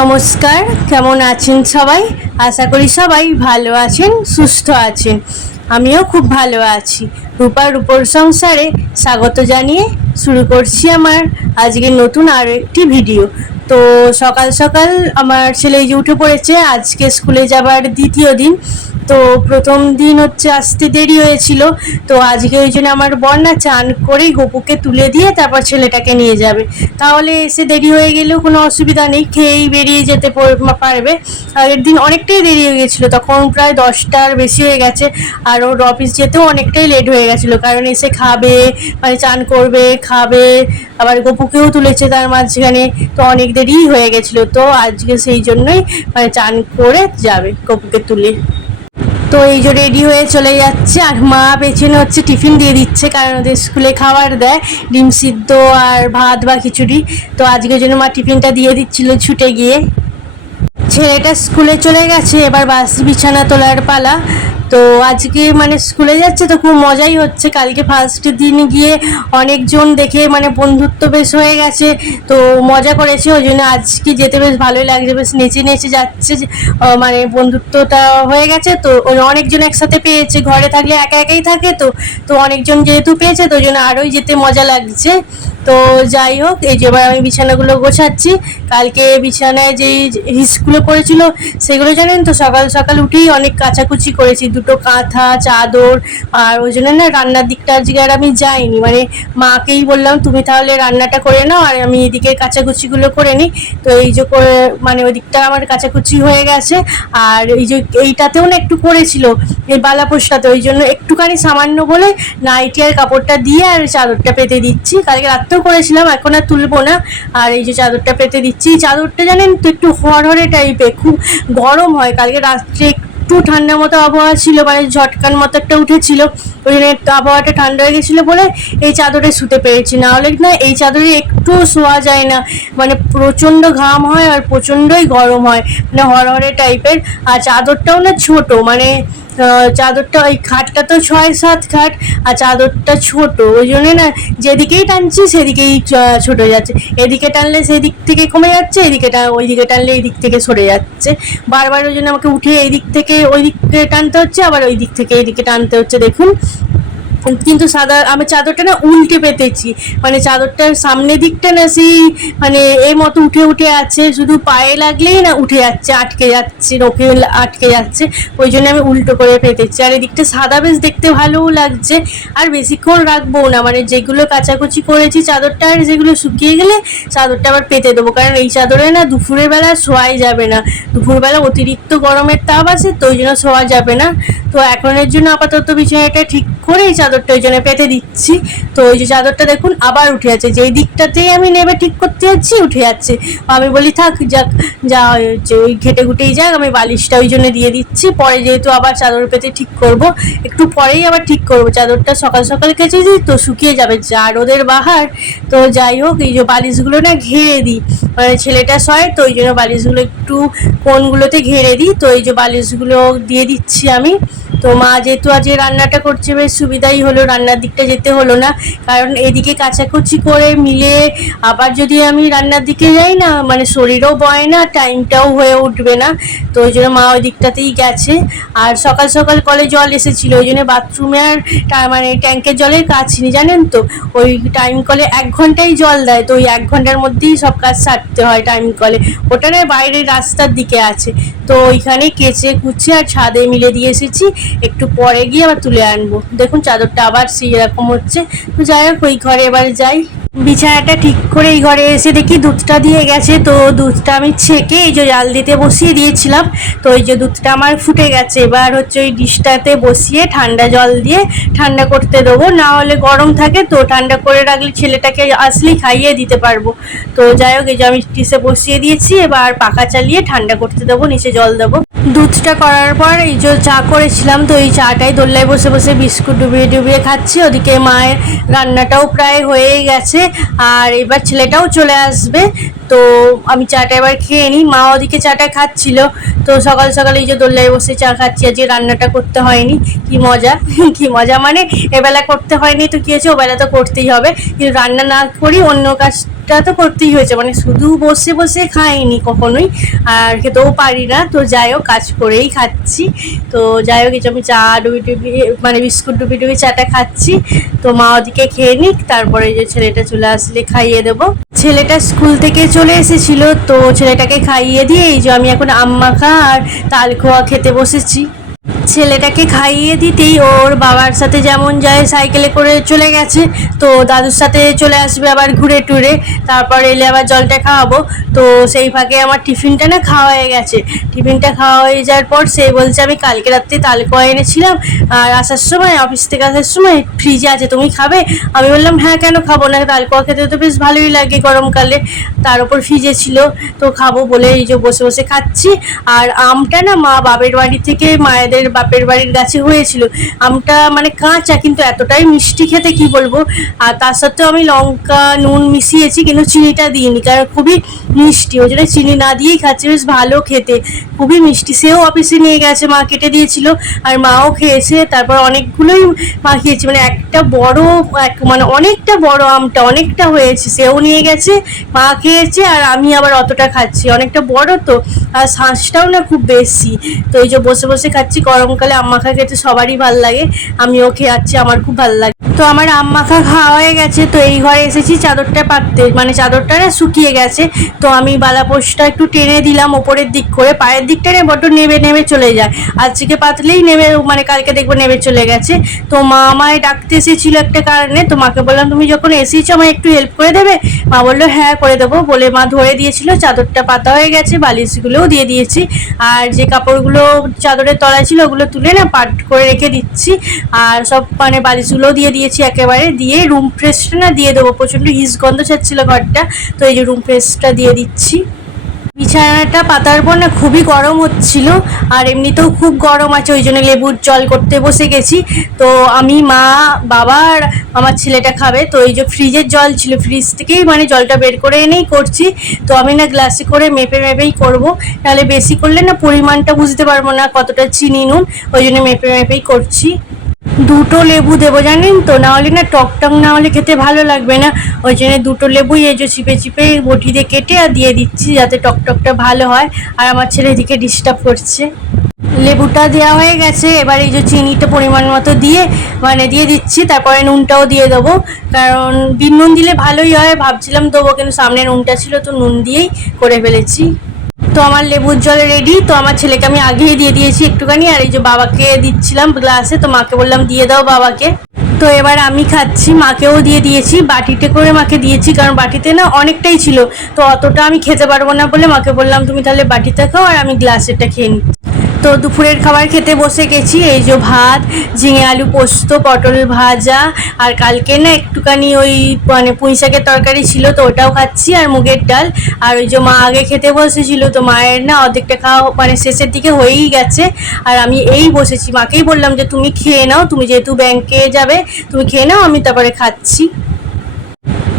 নমস্কার, কেমন আছেন সবাই? আশা করি সবাই ভালো আছেন, সুস্থ আছেন। আমিও খুব ভালো আছি। রূপার রূপর সংসারে স্বাগত জানিয়ে শুরু করছি আমার আজকের নতুন আরও একটি ভিডিও। তো সকাল সকাল আমার ছেলে যে উঠে পড়েছে, আজকে স্কুলে যাবার দ্বিতীয় দিন। তো প্রথম দিন হচ্ছে আসতে দেরি হয়েছিল, তো আজকে ওই জন্য আমার বর না চান করেই গপুকে তুলে দিয়ে তারপর ছেলেটাকে নিয়ে যাবে। তাহলে এসে দেরি হয়ে গেলেও কোনো অসুবিধা নেই, খেয়েই বেরিয়ে যেতে পারবে। আগের দিন অনেকটাই দেরি হয়ে গেছিলো, তখন প্রায় 10টার বেশি হয়ে গেছে। আর ওর অফিস যেতেও অনেকটাই লেট হয়ে গেছিলো, কারণ এসে খাবে, মানে চান করবে, খাবে, আবার গপুকেও তুলেছে তার মাঝখানে, তো অনেক দেরি হয়ে গেছিলো। তো আজকে সেই জন্যই মানে চান করে যাবে গপুকে তুলে। তো এই যে রেডি হয়ে চলে যাচ্ছে, আর মা পেছনে হচ্ছে টিফিন দিয়ে দিচ্ছে, কারণ ওদের স্কুলে খাবার দেয় ডিম সিদ্ধ আর ভাত বা খিচুড়ি। তো আজকের জন্য মা টিফিনটা দিয়ে দিচ্ছিল ছুটে গিয়ে। ছেলেটা স্কুলে চলে গেছে, এবার বিছানা তোলার পালা। তো আজকে মানে স্কুলে যাচ্ছে তো খুব মজাই হচ্ছে। কালকে ফার্স্ট দিন গিয়ে অনেকজন দেখে মানে বন্ধুত্ব বেশ হয়ে গেছে, তো মজা করেছে। ওই জন্য আজকে যেতে বেশ ভালোই লাগছে, বেশ নেচে নেচে যাচ্ছে, মানে বন্ধুত্বটা হয়ে গেছে। তো অনেকজন একসাথে পেয়েছে, ঘরে থাকলে একা একাই থাকে, তো অনেকজন যেহেতু পেয়েছে তো ওই জন্য আরোই যেতে মজা লাগছে। তো যাই হোক, এই যে এবার আমি বিছানাগুলো গোছাচ্ছি। কালকে বিছানায় যেই হিসগুলো পড়েছিল সেগুলো জানেন তো, সকাল সকাল উঠেই অনেক কাচাকুচি করেছি, দুটো কাঁথা, চাদর। আর ওই জন্য না রান্নার দিকটা আজকে আর আমি যাইনি, মানে মাকেই বললাম তুমি তাহলে রান্নাটা করে নাও আর আমি এদিকে কাচাকুচিগুলো করে নিই। তো এই যে করে মানে ওই দিকটা আমার কাচাকুচি হয়ে গেছে। আর এই যে এইটাতেও না একটু করেছিল, এই বালাপোষটাতে, ওই জন্য একটুখানি সামান্য বলে নাইটি আর কাপড়টা দিয়ে আর চাদরটা পেতে দিচ্ছি। কালকে রাত্রেও করেছিলাম, এখন আর তুলবো না। আর এই যে চাদরটা পেতে দিচ্ছি, চাদরটা জানেন তো একটু হরহরে টাইপের, খুব গরম হয়। কালকে রাত্রে একটু ঠান্ডা মতো আবহাওয়া ছিল, মানে ঝটকান মতো একটা উঠেছিল, ওই জন্য একটু আবহাওয়াটা ঠান্ডা হয়ে গেছিলো বলে এই চাদরে শুতে পেরেছি। না হলে না এই চাদরে একটু শোয়া যায় না, মানে প্রচণ্ড ঘাম হয় আর প্রচণ্ডই গরম হয়, মানে হরহরে টাইপের। আর চাদরটাও না ছোট, মানে চাদরটা ওই খাটটা তো 6-7 খাট, আর চাদরটা ছোট, ওই জন্য না যেদিকেই টানছি সেদিকেই ছোট হয়ে যাচ্ছে। এদিকে টানলে সেদিক থেকে কমে যাচ্ছে, ওই দিকে টানলে এই দিক থেকে সরে যাচ্ছে। বারবার ওই জন্য আমাকে উঠে এই দিক থেকে ওই দিকে টানতে হচ্ছে, আবার ওই দিক থেকে এইদিকে টানতে হচ্ছে। দেখুন, কিন্তু আমি চাদরটা না উল্টে পেতেছি, মানে চাদরটার সামনের দিকটা না সেই মানে এই মতো উঠে উঠে আছে, শুধু পায়ে লাগলেই না উঠে যাচ্ছে, আটকে যাচ্ছে, নখে আটকে যাচ্ছে। ওই জন্য আমি উল্টো করে পেতেছি। আর এদিকটা সাদা বেশ দেখতে ভালোও লাগছে। আর বেশিক্ষণ রাখবো না, মানে যেগুলো কাচাকুচি করেছি চাদরটা, আর যেগুলো শুকিয়ে গেলে চাদরটা আবার পেতে দেবো, কারণ এই চাদরে না দুপুরের বেলা শোয়াই যাবে না। দুপুরবেলা অতিরিক্ত গরমের তাপ আছে, তো ওই জন্য শোয়া যাবে না। তো এখনের জন্য আপাতত বিছানাটা ঠিক করে এই চাদরটা ওই জন্য পেতে দিচ্ছি। তো ওই যে চাদরটা দেখুন আবার উঠে যাচ্ছে, যেই দিকটাতেই আমি নেবে ঠিক করতে যাচ্ছি উঠে যাচ্ছে। আমি বলি থাক, যাক, যা হচ্ছে ওই ঘেটে ঘুটেই যাক, আমি বালিশটা ওই জন্য দিয়ে দিচ্ছি। পরে যেহেতু আবার চাদর পেতে ঠিক করব, একটু পরেই আবার ঠিক করব। চাদরটা সকাল সকাল কেচে দিই তো শুকিয়ে যাবে, যা রোদের বাহার। তো যাই হোক, এই যে বালিশগুলো না ঘেরে দিই, মানে ছেলেটা শয়, তো ওই জন্য বালিশগুলো একটু কোণগুলোতে ঘেরে দিই। তো এই যে বালিশগুলো দিয়ে দিচ্ছি আমি। তো মা যেহেতু আজকে রান্নাটা করছে বেশ সুবিধাই হলো, রান্নার দিকটা যেতে হলো না, কারণ এদিকে কাচাকুচি করে মিলে আবার যদি আমি রান্নার দিকে যাই না, মানে শরীরও বয় না, টাইমটাও হয়ে উঠবে না। তো ওই জন্য মা ওই দিকটাতেই গেছে। আর সকাল সকাল কলে জল এসেছিলো, ওই জন্য বাথরুমে আর মানে ট্যাঙ্কের জলের কাজ নি, জানেন তো, ওই টাইম কলে 1 ঘন্টাই জল দেয়, তো ওই 1 ঘন্টার মধ্যেই সব কাজ সারতে হয় টাইম কলে। ওটা না বাইরের রাস্তার দিকে আছে, তো ওইখানে কেচে কুচে আর ছাদে মিলে দিয়ে এসেছি, একটু পরে গিয়ে আবার তুলে আনবো। দেখুন চাদরটা আবার সেই রকম হচ্ছে। তো যাই হোক, ওই ঘরে এবার যাই। বিছানাটা ঠিক করে এই ঘরে এসে দেখি দুধটা দিয়ে গেছে, তো দুধটা আমি ছেঁকে এই যে জাল দিতে বসিয়ে দিয়েছিলাম। তো এই যে দুধটা আমার ফুটে গেছে, এবার হচ্ছে ওই ডিশটাতে বসিয়ে ঠান্ডা জল দিয়ে ঠান্ডা করতে দেবো, না হলে গরম থাকে, তো ঠান্ডা করে রাখলে ছেলেটাকে আসলেই খাইয়ে দিতে পারবো। তো যাই হোক, এই যে আমি ডিশে বসিয়ে দিয়েছি, এবার পাখা চালিয়ে ঠান্ডা করতে দেবো, নিচে জল দেবো। দুধটা করার পর এই যে চা করেছিলাম, তো এই চাটাই দোল্লায় বসে বসে বিস্কুট ডুবিয়ে ডুবিয়ে খাচ্ছি। ওদিকে মায়ের রান্নাটাও প্রায় হয়েই গেছে, আর এবার ছেলেটাও চলে আসবে। তো আমি চাটা এবার খেয়ে নিই, মা ওদিকে চাটা খাচ্ছিল। তো সকাল সকাল এই যে দোল্লায় বসে চা খাচ্ছি, আজকে রান্নাটা করতে হয়নি, কি মজা। কি মজা মানে এবেলা করতে হয়নি তো কি হয়েছে, ওবেলা তো করতেই হবে, কিন্তু রান্না না করি অন্য কাজ হেল্পটা তো করতেই হয়েছে, মানে শুধু বসে বসে খাইনি কখনোই, আর খেতেও পারি না। তো যাই হোক কাজ করেই খাচ্ছি। তো যাই হোক এই যে আমি চা ডুবি ডুবি মানে বিস্কুট ডুবি ডুবি চাটা খাচ্ছি। তো মা ওদিকে খেয়ে নিক, তারপরে যে ছেলেটা চলে আসলে খাইয়ে দেবো। ছেলেটা স্কুল থেকে চলে এসেছিল, তো ছেলেটাকে খাইয়ে দিয়ে এই যে আমি এখন আম মাখা আর তালখোয়া খেতে বসেছি। ছেলেটাকে খাইয়ে দিতেই ওর বাবার সাথে যেমন যায় সাইকেলে করে চলে গেছে, তো দাদুর সাথে চলে আসবে আবার ঘুরে টুরে, তারপর এলে আবার জলটা খাওয়াবো। তো সেই ফাঁকে আমার টিফিনটা না খাওয়া হয়ে গেছে। টিফিনটা খাওয়া হয়ে যাওয়ার পর সে বলছে আমি কালকে রাত্রে তালকোয়া এনেছিলাম, আর আসার সময় অফিস থেকে আসার সময় ফ্রিজে আছে, তুমি খাবে? আমি বললাম হ্যাঁ কেন খাবো না, তালকোয়া খেতে তো বেশ ভালোই লাগে গরমকালে, তার উপর ফ্রিজে ছিল, তো খাবো বলে এই যে বসে বসে খাচ্ছি। আর আমটা না মা বাপের বাড়ি থেকে মায়েদের বাপের বাড়ির গাছে হয়েছিল। আমটা মানে কাঁচা কিন্তু এতটাই মিষ্টি খেতে কি বলবো। আর তার সত্ত্বেও আমি লঙ্কা নুন মিশিয়েছি, কিন্তু চিনিটা দিইনি, কারণ খুবই মিষ্টি, ওই জন্য চিনি না দিয়েই খাচ্ছি। বেশ ভালো খেতে, খুবই মিষ্টি। সেও অফিসে নিয়ে গেছে, মা কেটে দিয়েছিল, আর মাও খেয়েছে। তারপর অনেকগুলোই মা খেয়েছে, মানে একটা বড় মানে অনেকটা বড় আমটা অনেকটা হয়েছে, সেও নিয়ে গেছে, মা খেয়েছে, আর আমি আবার অতটা খাচ্ছি, অনেকটা বড় তো, আর শাঁসটাও না খুব বেশি। তো এই যে বসে বসে খাচ্ছি, গরমকালে আম মাখা খেতে সবারই ভাল লাগে, আমিও খেয়ে আমার খুব ভালো লাগে। তো আমার আম মাখা খাওয়া হয়ে গেছে, তো এই ঘরে এসেছি চাদরটা পাততে, মানে চাদরটা না শুকিয়ে গেছে, তো আমি বালাপোষটা একটু টেনে দিলাম ওপরের দিক করে, পায়ের দিকটা না বড্ড নেবে নেবে চলে যায়, আজকে পাতলেই নেবে, মানে কালকে দেখবো নেবে চলে গেছে। তো মা আমায় ডাকতে এসেছিল একটা কারণে, তো মাকে বললাম তুমি যখন এসেছো আমায় একটু হেল্প করে দেবে? মা বললো হ্যাঁ করে দেবো বলে মা ধরে দিয়েছিল, চাদরটা পাতা হয়ে গেছে, বালিশগুলোও দিয়ে দিয়েছি, আর যে কাপড়গুলো চাদরের তলায় ছিল ওগুলো তুলে না পাট করে রেখে দিচ্ছি, আর সব মানে বালিশগুলোও দিয়ে দিয়েছি একেবারে, দিয়ে রুম ফ্রেশটা না দিয়ে দেবো, প্রচণ্ড হিস গন্ধ ছাড়ছিল ঘরটা, তো এই যে রুম ফ্রেশটা দিয়ে দিচ্ছি। বিছানাটা পাতার পর না খুবই গরম হচ্ছিল, আর এমনিতেও খুব গরম আছে, ওই জন্য লেবুর জল করতে বসে গেছি। তো আমি মা বাবা আর আমার ছেলেটা খাবে, তো এই যে ফ্রিজের জল ছিল, ফ্রিজ থেকেই মানে জলটা বের করে এনেই করছি। তো আমি না গ্লাসে করে মেপে মেপেই করব, তাহলে বেশি করলে না পরিমাণটা বুঝতে পারবো না কতটা চিনি নুন, ওই জন্য মেপে মেপেই করছি। দুটো লেবু দেবো জানেন তো, না হলে না টক টক না হলে খেতে ভালো লাগবে না, ওই জন্য দুটো লেবুই এই যে চিপে চিপে বটি দিয়ে কেটে আর দিয়ে দিচ্ছি, যাতে টক টকটা ভালো হয়। আর আমার ছেলে এদিকে ডিস্টার্ব করছে। লেবুটা দেওয়া হয়ে গেছে, এবার এই যে চিনিটা পরিমাণ মতো দিয়ে মানে দিয়ে দিচ্ছি, তারপরে নুনটাও দিয়ে দেবো, কারণ বিন নুন দিলে ভালোই হয়, ভাবছিলাম দেবো কিন্তু সামনে নুনটা ছিল, তো নুন দিয়েই করে ফেলেছি। তো আমার লেবুর জল রেডি, তো আমার ছেলেকে আমি আগেই দিয়ে দিয়েছি একটুখানি, আর এই যে বাবাকে দিচ্ছিলাম গ্লাসে, তো মাকে বললাম দিয়ে দাও বাবাকে। তো এবার আমি খাচ্ছি, মাকেও দিয়ে দিয়েছি, বাটিতে করে মাকে দিয়েছি, কারণ বাটিতে না অনেকটাই ছিল, তো অতটা আমি খেতে পারবো না বলে মাকে বললাম তুমি তাহলে বাটিতে খাও আর আমি গ্লাসেরটা খেয়ে নিই। তো দুপুরের খাবার খেতে বসে গেছি, এই যে ভাত, ঝিঙে আলু পোস্ত, পটল ভাজা, আর কালকে না একটুখানি ওই মানে পুঁই শাকের তরকারি ছিল, তো ওটাও খাচ্ছি, আর মুগের ডাল। আর ওই যে মা আগে খেতে বসেছিল, তো মায়ের না অর্ধেকটা খাওয়া মানে শেষের দিকে হয়েই গেছে, আর আমি এই বসেছি, মাকেই বললাম যে তুমি খেয়ে নাও, তুমি যেহেতু ব্যাংকে যাবে তুমি খেয়ে নাও, আমি তারপরে খাচ্ছি।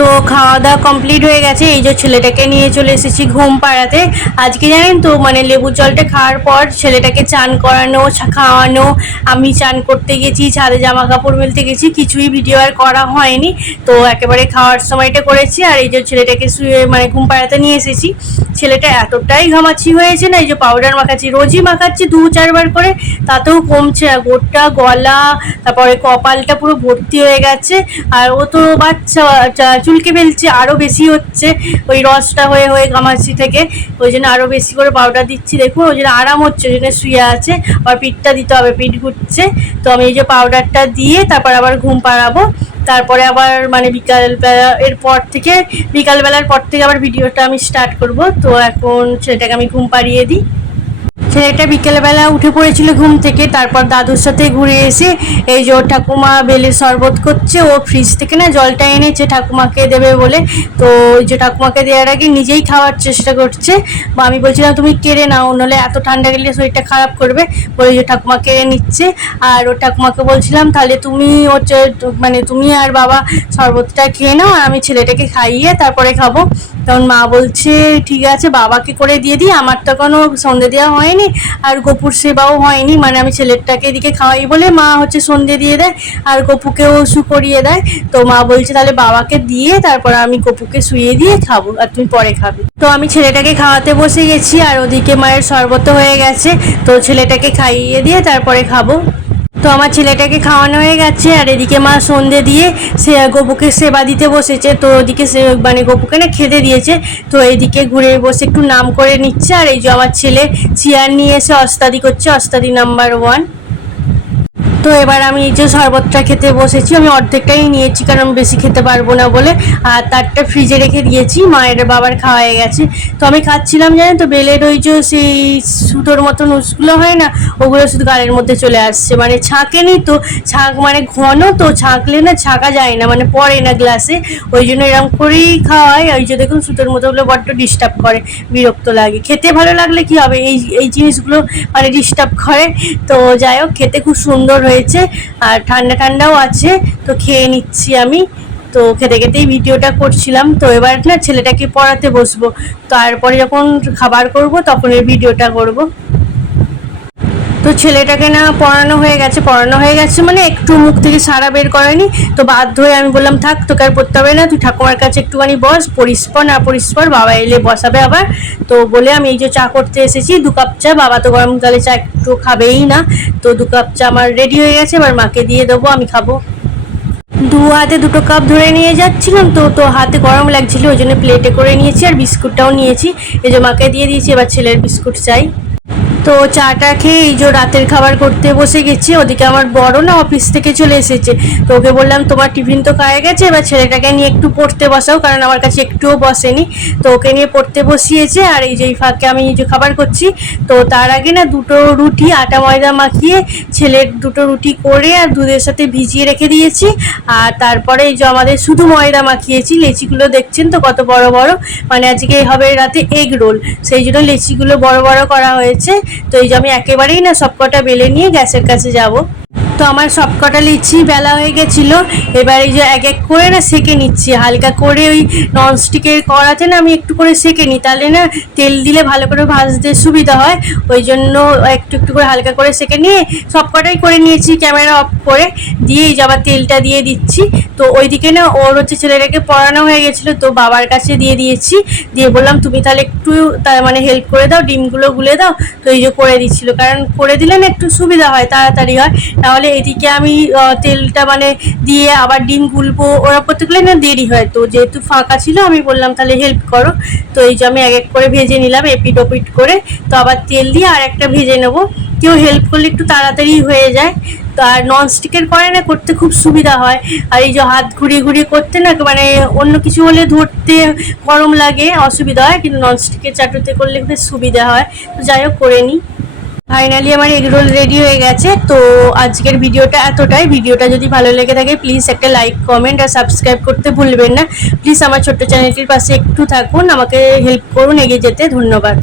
তো খাওয়া দাওয়া কমপ্লিট হয়ে গেছে, এই যে ছেলেটাকে নিয়ে চলে এসেছি ঘুম পাড়াতে। আজকে জানেন তো মানে লেবু জলটা খাওয়ার পর ছেলেটাকে চান করানো খাওয়ানো, আমি চান করতে গেছি, ছাদে জামা কাপড় মেলতে গেছি, কিছুই ভিডিও আর করা হয়নি, তো একেবারে খাওয়ার সময়টা করেছি। আর এই যে ছেলেটাকে শুয়ে মানে ঘুম পাড়াতে নিয়ে এসেছি, ছেলেটা এতটাই ঘামাচি হয়েছে না, এই যে পাউডার মাখাচ্ছি, রোজই মাখাচ্ছি 2-4 বার করে, তাতেও কমছে না, গোটা গলা তারপরে কপালটা পুরো ভর্তি হয়ে গেছে, আর ও তো বাচ্চা চুলকে ফেলছে, আরও বেশি হচ্ছে ওই রসটা হয়ে হয়ে ঘামাচি থেকে, ওই জন্য আরও বেশি করে পাউডার দিচ্ছি, দেখুন ওই জন্য আরাম হচ্ছে, ওই জন্য শুয়ে আছে। আর পিঠটা দিতে হবে, পিঠ ঘুরছে, তো আমি এই যে পাউডারটা দিয়ে তারপর আবার ঘুম পাড়াবো, তারপরে আবার মানে বিকালবেলার পর থেকে আবার ভিডিওটা আমি স্টার্ট করব। তো এখন ছেলেটাকে আমি ঘুম পাড়িয়ে দিই। ছেলেটা বিকেলবেলা উঠে পড়েছিল ঘুম থেকে, তারপর দাদুর সাথে ঘুরে এসে এই যে ওর ঠাকুমা বেলের শরবত করছে, ও ফ্রিজ থেকে না জলটা এনেছে ঠাকুমাকে দেবে বলে, তো ওই যে ঠাকুমাকে দেওয়ার আগে নিজেই খাওয়ার চেষ্টা করছে, বা আমি বলছিলাম তুমি কেড়ে নাও, নাহলে এত ঠান্ডা গেলে শরীরটা খারাপ করবে বলে যে ঠাকুমা কেড়ে নিচ্ছে। আর ওর ঠাকুমাকে বলছিলাম তাহলে তুমি হচ্ছে মানে তুমি আর বাবা শরবতটা খেয়ে নাও, আর আমি ছেলেটাকে খাইয়ে তারপরে খাবো। তখন মা বলছে ঠিক আছে বাবাকে করে দিয়ে দিই, আমার তো কোনো সন্ধে দেওয়া হয়নি আর গপুর সেবাও হয়নি, মানে আমি ছেলেটাকে এদিকে খাওয়াই বলে মা হচ্ছে সন্ধে দিয়ে দেয় আর গপুকেও শু করিয়ে দেয়। তো মা বলছে তাহলে বাবাকে দিয়ে তারপর আমি গপুকে শুয়ে দিয়ে খাবো আর তুমি পরে খাবে। তো আমি ছেলেটাকে খাওয়াতে বসে গেছি আর ওদিকে মায়ের শরবত হয়ে গেছে, তো ছেলেটাকে খাইয়ে দিয়ে তারপরে খাবো। তো আমার ছেলেটাকে খাওয়ানো হয়ে গেছে আর এদিকে মা সন্ধে দিয়ে সে গপুকে সেবা দিতে বসেছে। তো ওদিকে সে মানে গপুকে না খেতে দিয়েছে, তো এইদিকে ঘুরে বসে একটু নাম করে নিচ্ছে। আর এই যে আমার ছেলে চেয়ার নিয়ে এসে ওস্তাদি করছে, ওস্তাদি নাম্বার 1। তো এবার আমি এই যে শরবতটা খেতে বসেছি, আমি অর্ধেকটাই নিয়েছি কারণ বেশি খেতে পারবো না বলে, আর তারটা ফ্রিজে রেখে দিয়েছি, মায়ের বাবার খাওয়া হয়ে গেছে। তো আমি খাচ্ছিলাম জানেন তো, বেলের ওই যে সেই সুতোর মতো নুসগুলো হয় না, ওগুলো শুধু গালের মধ্যে চলে আসছে, মানে ছাঁকেনি তো, ছাঁক মানে ঘন তো ছাঁকলে না ছাঁকা যায় না, মানে পড়ে না গ্লাসে, ওই জন্য এরকম করেই খাওয়াই। ওই যে দেখুন সুতোর মতো ওগুলো বড্ড ডিস্টার্ব করে, বিরক্ত লাগে। খেতে ভালো লাগলে কি হবে, এই এই জিনিসগুলো মানে ডিস্টার্ব করে। তো যাই হোক, খেতে খুব সুন্দর হয়েছে আর ঠান্ডা ঠান্ডাও আছে, তো খেয়ে নিচ্ছি আমি। তো খেতে খেতেই ভিডিওটা করছিলাম। তো এবার না ছেলেটাকে পড়াতে বসবো, তারপরে যখন খাবার করব তখন এই ভিডিওটা করব। তো ছেলেটাকে না পড়ানো হয়ে গেছে মানে একটু মুখ থেকে সারা বের করেনি, তো বাধ্য হয়ে আমি বললাম থাক তোকে আর পড়তে হবে না, তুই ঠাকুমার কাছে একটুখানি বস, পরিস্পর না পরিস্পর, বাবা এলে বসাবে আবার। তো বলে আমি এই যে চা করতে এসেছি, 2 কাপ চা, বাবা তো গরমকালে চা একটু খাবেই না, তো 2 কাপ চা আমার রেডি হয়ে গেছে, এবার মাকে দিয়ে দেবো, আমি খাবো। 2 হাতে 2টো কাপ ধরে নিয়ে যাচ্ছিলাম, তো হাতে গরম লাগছিল, ওই জন্য প্লেটে করে নিয়েছি আর বিস্কুটটাও নিয়েছি, এই যে মাকে দিয়ে দিয়েছি, এবার ছেলের বিস্কুট চাই। তো চাটা খেয়ে এই যে রাতের খাবার করতে বসে গেছি। ওদিকে আমার বড় না অফিস থেকে চলে এসেছে, তো ওকে বললাম তোমার টিফিন তো খাওয়া গেছে, এবার ছেলেটাকে নিয়ে একটু পড়তে বসাও, কারণ আমার কাছে একটুও বসেনি। তো ওকে নিয়ে পড়তে বসিয়েছে আর এই যে ফাঁকে আমি এই যে খাবার করছি। তো তার আগে না 2টো রুটি আটা ময়দা মাখিয়ে ছেলের 2টো রুটি করে আর দুধের সাথে ভিজিয়ে রেখে দিয়েছি। আর তারপরে এই যে আমাদের শুধু ময়দা মাখিয়েছি, লেচিগুলো দেখছেন তো কত বড় বড়, মানে আজকে হবে রাতে এগ রোল, সেই জন্য লেচিগুলো বড় বড় করা হয়েছে। তো এই যে আমি একেবারেই না সবকটা বেলে নিয়ে গ্যাসের কাছে যাব। তো আমার সবকটা লিচি বেলা হয়ে গেছিলো, এবার এই যে এক এক করে না সেকে নিচ্ছি হালকা করে, ওই ননস্টিকের কড়াতে না আমি একটু করে সেকে নিই, তাহলে না তেল দিলে ভালো করে ভাজতে সুবিধা হয়, ওই জন্য একটু একটু করে হালকা করে সেকে নিয়ে সবকটাই করে নিয়েছি ক্যামেরা অফ করে দিয়ে, এই যে আবার তেলটা দিয়ে দিচ্ছি। তো ওইদিকে না ওর হচ্ছে ছেলেটাকে পড়ানো হয়ে গেছিলো, তো বাবার কাছে দিয়ে দিয়েছি, দিয়ে বললাম তুমি তাহলে একটু মানে হেল্প করে দাও, ডিমগুলো গুলে দাও। তো এই যে করে দিচ্ছিলো, কারণ করে দিলে না একটু সুবিধা হয়, তাড়াতাড়ি হয়, তাহলে এদিকে আমি তেলটা মানে দিয়ে আবার ডিম গুলবো, ওরা করতে গেলে না দেরি হয়, তো যেহেতু ফাঁকা ছিল আমি বললাম তাহলে হেল্প করো। তো এই যে আমি এক এক করে ভেজে নিলাম এপিট ওপিট করে, তো আবার তেল দিয়ে আর একটা ভেজে নেবো, কেউ হেল্প করলে একটু তাড়াতাড়ি হয়ে যায়। তো আর ননস্টিকের করে না করতে খুব সুবিধা হয়, আর এই যে হাত ঘুরিয়ে ঘুরিয়ে করতে না মানে অন্য কিছু হলে ধরতে গরম লাগে অসুবিধা হয়, কিন্তু ননস্টিকের চাটুতে করলে বেশ সুবিধা হয়। তো যাই হোক করে নিই। ফাইনালি আমার এগরোল রেডি হয়ে গেছে। তো আজকের ভিডিওটা এতটাই, ভিডিওটা যদি ভালো লেগে থাকে প্লিজ একটা লাইক কমেন্ট আর সাবস্ক্রাইব করতে ভুলবেন না। প্লিজ আমার ছোট্ট চ্যানেলটির পাশে একটু থাকুন, আমাকে হেল্প করুন এগিয়ে যেতে। ধন্যবাদ।